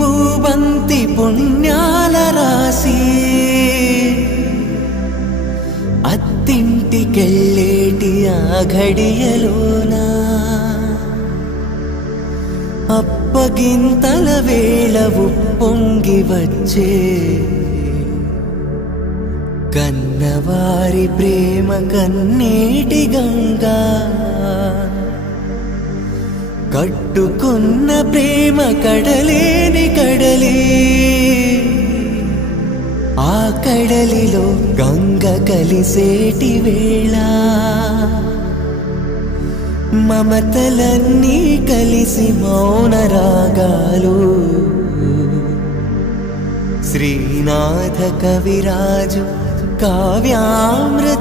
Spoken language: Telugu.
పూబంతి పుణ్యాల రాసి అత్తింటికెళ్ళేటి ఆ ఘడియలోనా అప్పగింతల వేళ ఉప్పొంగి వచ్చే కన్నవారి ప్రేమ కన్నీటి గంగా కట్టుకున్న ప్రేమ కడలేని కడలి ఆ కడలిలో గంగ కలిసేటి వేళ మమతలన్నీ కలిసి మౌన రాగాలు శ్రీనాథ కవిరాజు కావ్యామృతాలు